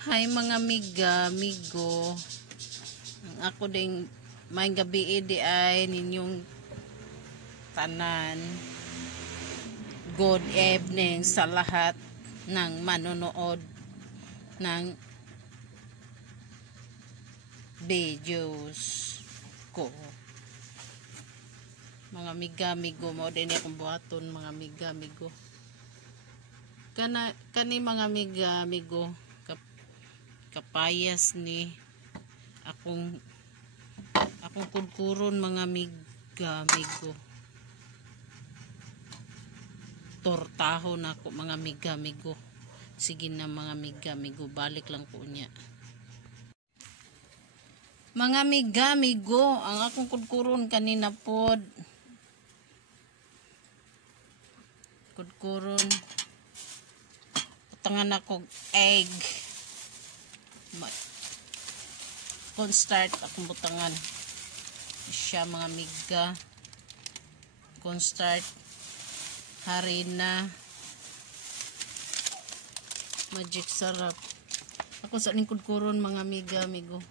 Hi mga miga, migo. Ang ako ding may gabi di ay ninyong tanan. Good evening sa lahat ng manonood ng videos ko. Mga miga, migo mo din akong buhaton mga miga, migo. Kani mga miga, migo. Kapayas ni akong kudkuron mga miga, migo. Tortahon ako mga miga, migo. Sige na mga miga, migo, balik lang po niya. Mga miga, migo, ang akong kudkuron kanina pod. Kudkuron. Tangan ako egg. Cornstarch akong butangan. Siya mga miga. Cornstarch. Harina. Magic sarap. Ako sa lingkod kuron mga miga, migo.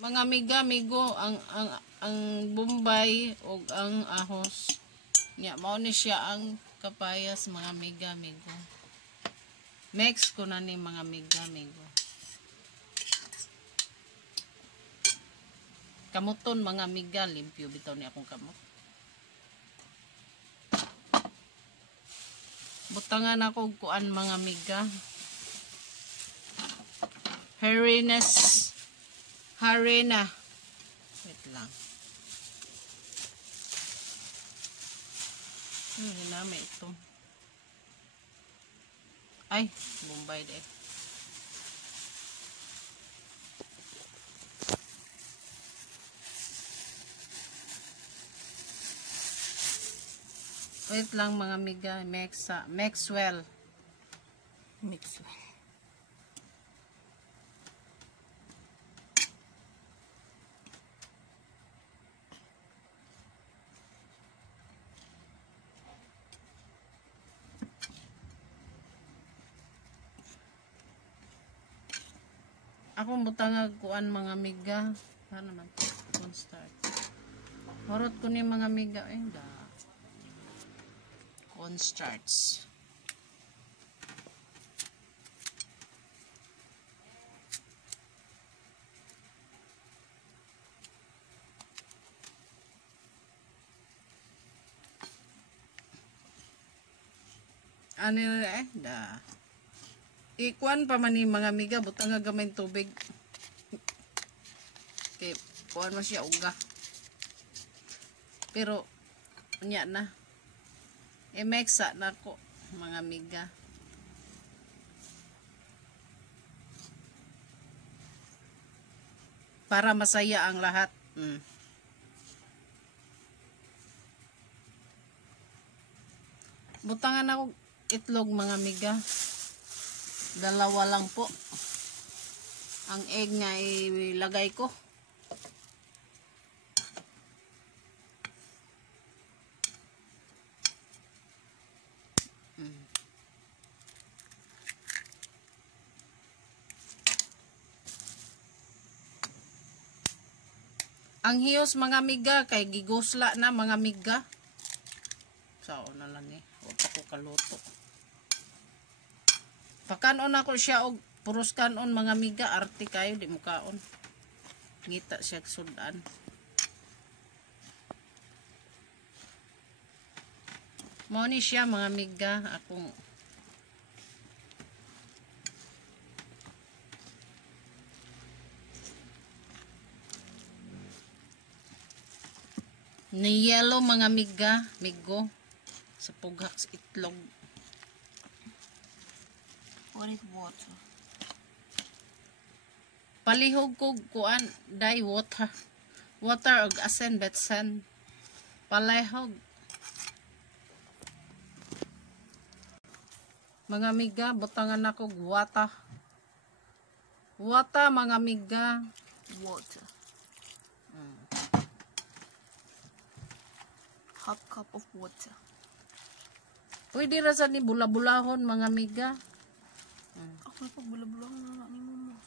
Mga miga, migo, ang Bombay o ang ahos. Nya mao ni siya ang kapayas mga miga, migo. Mix ko na ni mga miga, migo. Kamuton mga miga, limpyo bitaw ni akong kamot. Butangan ako kuan mga miga. Harina. Wait lang. Hinami ito. Ay, Bombay de. Wait lang mga miga, Maxwell. Akong butangag kuan mga miga. Ano naman to? Cornstarch. Horot ko ni mga miga. Cornstarch. Ano ikuan pa man ni mga miga, butang nga gamay tubig. Okay, kuan mo siya uga. Pero unya na. Mexa na ko mga miga. Para masaya ang lahat. Butangan ako itlog mga miga. Dalawa lang po. Ang egg nga ilagay ko. Ang hiyos mga miga kay gigusla na mga miga. Sao na lang eh. Huwag ako kaluto. Pakanon ako siya og puros kanon mga miga, arte kayo di mo kaon. Ngita siya sudan. Mao ni siya mga miga akong ni yellow mga miga, migo sa pughak sa itlog. What is water? Palihog ko kuan dai water. Water og asin betsen. Palihog. Mga miga, butangan ako wata. Wata mga miga. Water. Half cup of water. Pwede ra sa ni bula-bulahon mga miga. Ako na pag bula-bulang na ni mo.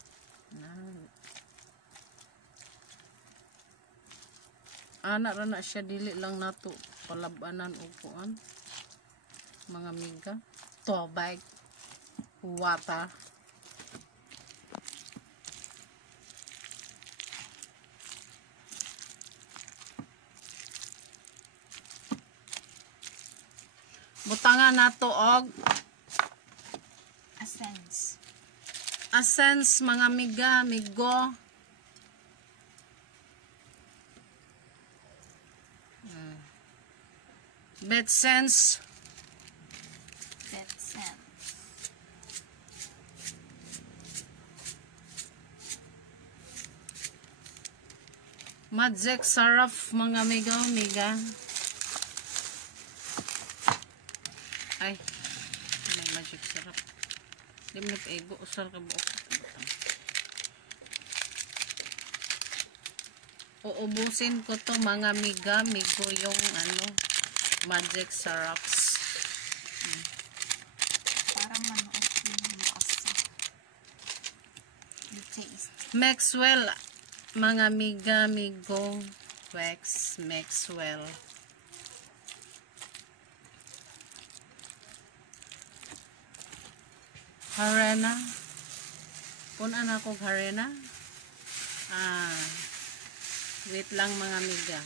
Ana ra na siya, dili lang nato palabanan og kuan mga miga. Tubig, water. Butangan nato og essence mga miga, migo. Bed sense. Magic syrup mga miga, miga. Ay, may magic syrup. Limit ego usal ka buok. Uubusin ko to mga miga, migo yung ano, magic syrups. Para manood yung maasa. The taste. Maxwell mga miga, migo. Wax Maxwell. Harena. Punan ako harena. Wait lang mga miga.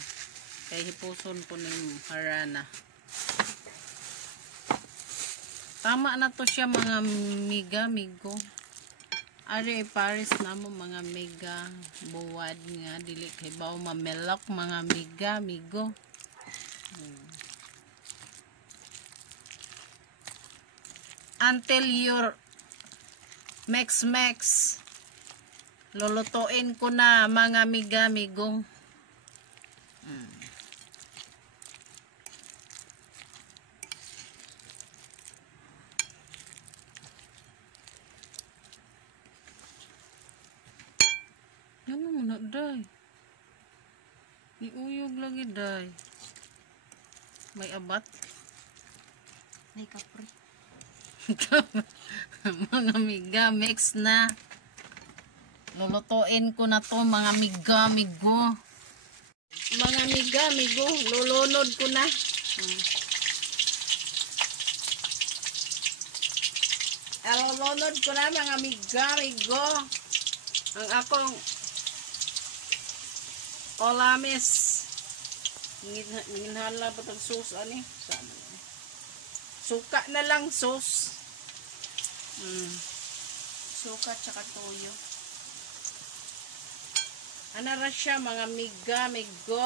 Kay hipuson ko ng harana. Tama na to siya mga miga, migo. Ari Paris na mo mga miga. Buwad nga. Dili kay baw mamelok mga miga, migo. Until your mix. Lulutuin ko na mga miga, migo. Ano mo na, day? Iuyog lagi, day. May abat. May kapre. Mga miga, mix na. Lulutuin ko na to mga miga, migo. Mga miga, migo. Lulunod ko na. Lulunod ko na mga miga, migo. Ang akong olamis. Nginhala pa tag sauce ani. Sama na. Suka na lang sauce. Suka tsaka toyo. Ano ra siya mga miga, migo.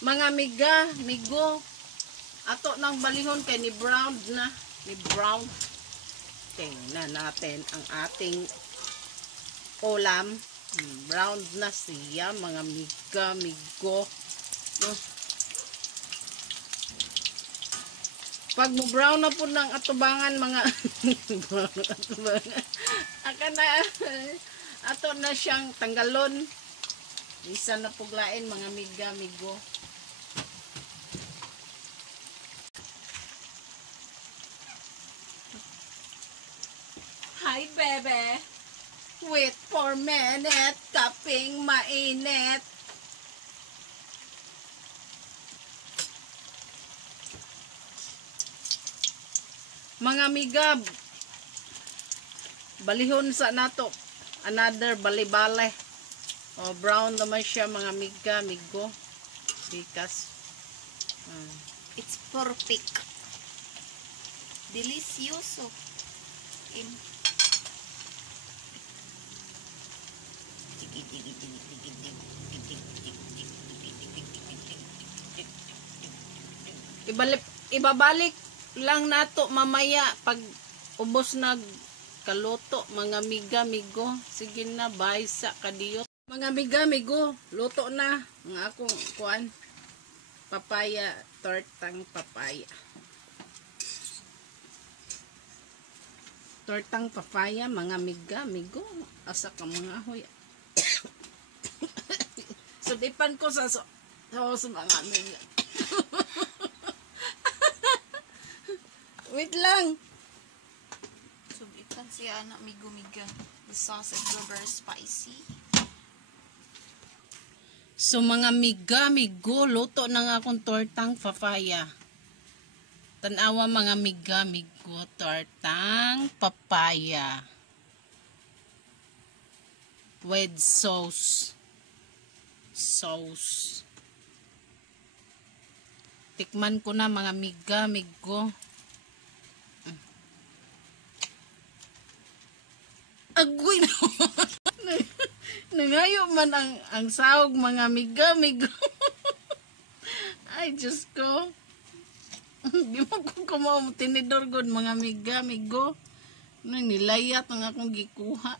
Mga miga, migo. Ato nang balihon kay ni brown na. Ni brown. Tingnan natin ang ating ulam. Brown na siya mga miga, migo. Pag mo brown na po ng atubangan mga atubangan. Aka na ato na siyang tanggalon. Isa na puglain mga miga, migo. Hi bebe. Wait for minute. Kaping mainit. Mga miga, balihon sa nato. Another balibale. O brown naman siya mga miga, migo. Bikas. It's perfect. Delicioso. Ibabalik lang nato mamaya pag ubos nag kaluto mga miga, migo. Sige na, bye sa kadiyot. Mga miga, migo, luto na ang akong kuan. Papaya, tortang papaya. Tortang papaya, mga miga, migo. Asa ka mga hoy. Sudipan ko sa Oo, sa mga miga. Wait lang. Subitan siya na migo-miga. The sauce is very spicy. So mga miga-migo, luto na nga akong tortang papaya. Tanawa mga miga-migo, tortang papaya. With sauce. Sauce. Tikman ko na mga miga-migo. Agoy na. Nangayo man ang sahog mga miga-migo. Ay, Diyos ko. Di mo ko kumaw tinidor god mga miga-migo. Nilayat ang akong gikuha.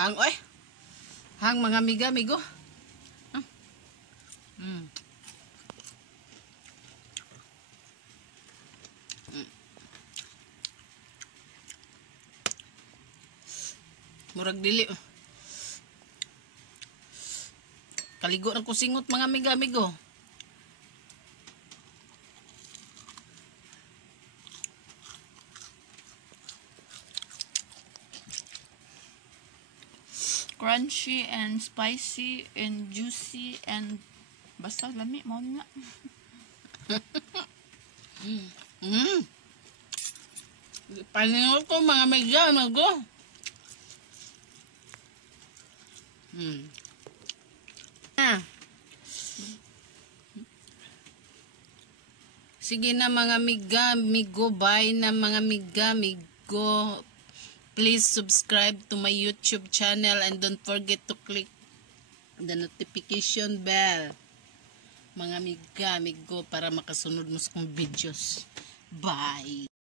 Hang, oy. Hang mga miga-migo. Murag dili. Kaligo na ko singot mga miga-migo. Crunchy and spicy and juicy and basta lami mo nga. Paningot ko mga miga-migo. Sige na mga miga-migo, bye na mga miga-migo. Please subscribe to my YouTube channel and don't forget to click the notification bell. Mga miga-migo para makasunod mo sa kong videos. Bye!